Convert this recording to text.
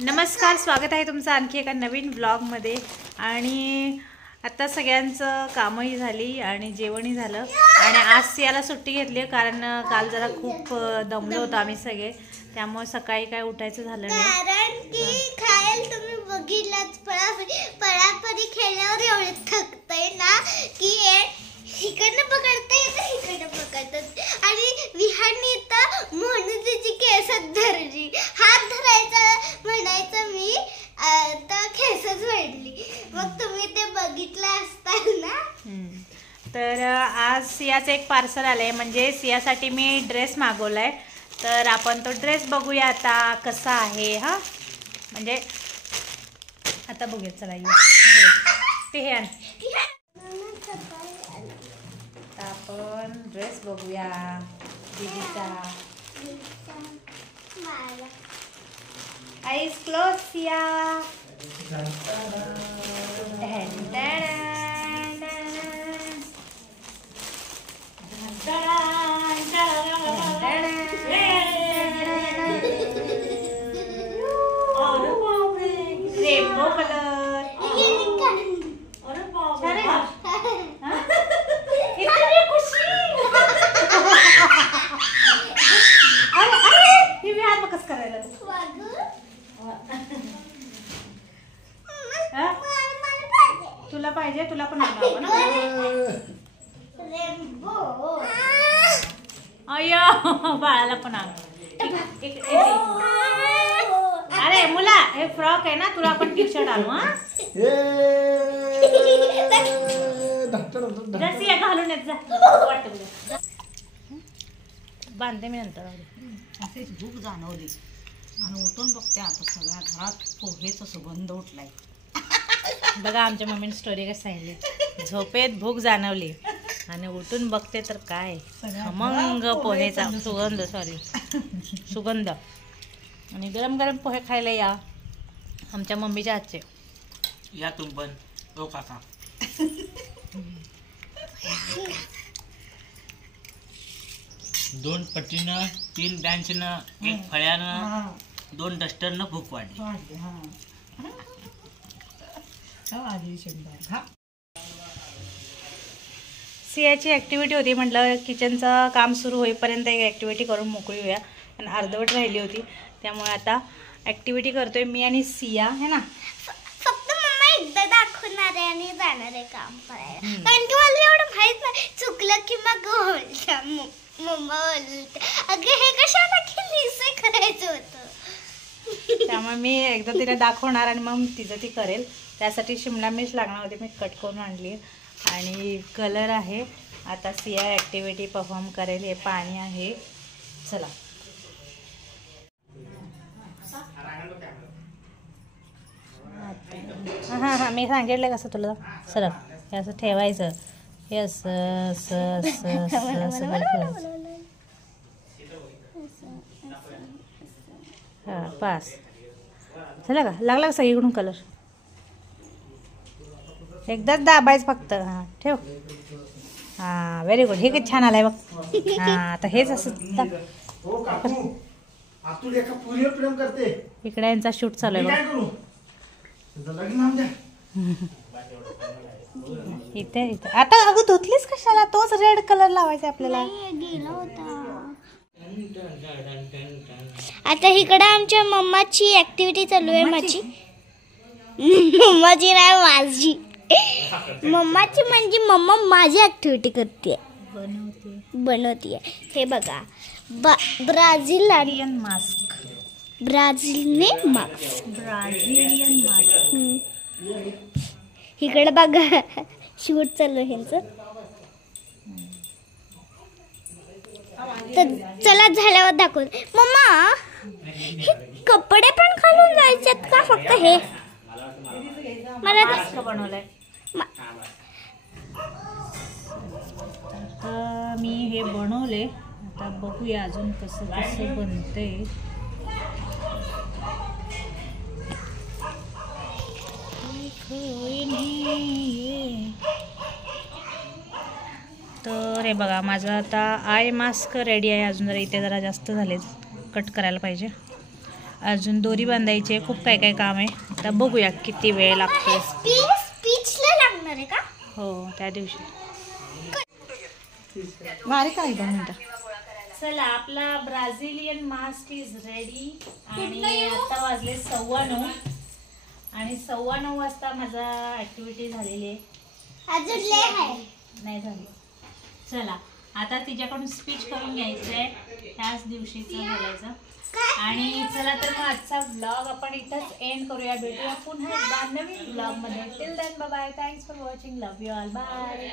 नमस्कार, स्वागत आहे तुमचं आणखी एका नवीन ब्लॉगमध्ये। आणि आता सगळ्यांचं कामही झाली आणि जेवणही झालं आणि आज सियाला सुट्टी घेतली कारण काल जरा खूप दमलो होतो आम्ही सगळे, त्यामुळे सकाळी काय उठायचं झालं नाही। कारण की खायला तुम्ही बघितलंच पळापळी खेळल्यावर एवढे थकतंय ना की इकडनं पकडता येतं इकडनं पकडतात आणि विहानी तर म्हणून तिची केसच धरली, हात धरायचा म्हणायचं मी तर केसच वाढली। मग तुम्ही ते बघितलं असताल ना। तर आज सियाचं एक पार्सल आलंय, म्हणजे सियासाठी मी ड्रेस मागवलाय, तर आपण तो ड्रेस बघूया आता कसा आहे। हा म्हणजे आता बघूया, चला ते हे आण, आपण ड्रेस बघूया दीदीचा। Eyes close Siya. Rainbow colour तुला पाहिजे, तुला पण आणू अय्यो बाळाला पण आणू। अरे मुला, हे फ्रॉक आहे ना, तुला आपण टी शर्ट आणू। हा जशी घालून येत जा, वाटत बांधते मी नंतर। असेच भूक जाणवली आणि उठून बघते आता सगळ्या घरात पोहेचा सुगंध उठलाय। बघा आमच्या मम्मीने स्टोरी काय सांगितली, झोपेत भूक जाणवली आणि उठून बघते तर काय खमंग पोहेचा सुगंध, सुगंध। आणि गरम गरम पोहे खायला या आमच्या मम्मीच्या हातचे। या तुम पण ओ काका। 2 पट्टीनं, 3 बँचनं, 1 फळ्यानं, 2 डस्टरनं भूक वाढली। सियाची ॲक्टिव्हिटी होती, म्हटलं किचनचं काम सुरू होईपर्यंत एक ॲक्टिव्हिटी करून मोकळी होऊया, पण अर्धवट राहिली होती, त्यामुळे आता ॲक्टिव्हिटी करतोय मी आणि सिया है ना। फक्त मम्मा एकदा दाखवणार आहे आणि जाणार आहे काम करायला, कारण की मला एवढं माहित नाही, चुकलं की मग बोलता मम्मा बोलते अगं हे कशाला केलीस, करायचं होतं। त्यामुळे मी एकदा तिला दाखवणार आणि मग तिचं ती करेल। त्यासाठी शिमला मिर्च लागणार होती, मी कट करून आणली आणि कलर आहे। आता सिया ॲक्टिव्हिटी परफॉर्म करेल। हे पाणी आहे, चला। हां हां मी सांगितलं कसं तुला, सरळ हे असं ठेवायचं, हे असं असं असं असं असं ठेवायचं। हां पास झालं का, लागला का सगळीकडून कलर, एकदाच दाबायचं फक्त। हां ठेव, हां व्हेरी गुड, हे किती छान आलंय बघ। हां आता हेच असं इकडे यांचा शूट चालू आहे बघ, इथे इथे। आता अगं धुतलीस कशाला, तोच रेड कलर लावायचा आपल्याला। गेला होता। आता इकडे आमच्या मम्माची ऍक्टिव्हिटी चालू आहे, माझी मम्माची नाही माझी, मम्माची म्हणजे मम्मा माझी ऍक्टिव्हिटी करते, बनवते। हे बघा ब्राझिलियन मास्क, ब्राझिलियन मास्क। इकडे बघा शूट चालू आहे ह्यांचं। तर चला झाल्यावर दाखव। मम्मा हे कपडे पण घालून जायचेत का, फक्त हे मला मास्क बनवलंय। आता मी हे बनवले, आता बघूया अजून कसं कसं बनतंय। तर हे बघा माझं आता आय मास्क रेडी आहे। अजून जरा इथे जरा जास्त झाले, कट करायला पाहिजे। अजून दोरी बांधायची आहे, खूप काय काय काम आहे. आता बघूया किती वेळ लागतोय. स्पीचला लागणार आहे का? हो त्या दिवशी. वारे काय का म्हणता. चला आपला ब्राझिलियन मास्क इज रेडी. आणि आता वाजले 9:15 आणि 9:15 वाजता माझा ऍक्टिव्हिटी झालेली आहे. अजून लय आहे. नाही झाली. चला आता तिच्याकडून स्पीच करून घ्यायचं आहे, त्याच दिवशीचं बोलायचं. आणि चला तर मग आजचा व्लॉग आपण इथंच एंड करूया. भेटूया पुन्हा एकदा नवीन व्लॉग मध्ये. Till then bye bye. Thanks for watching. Love you all. Bye.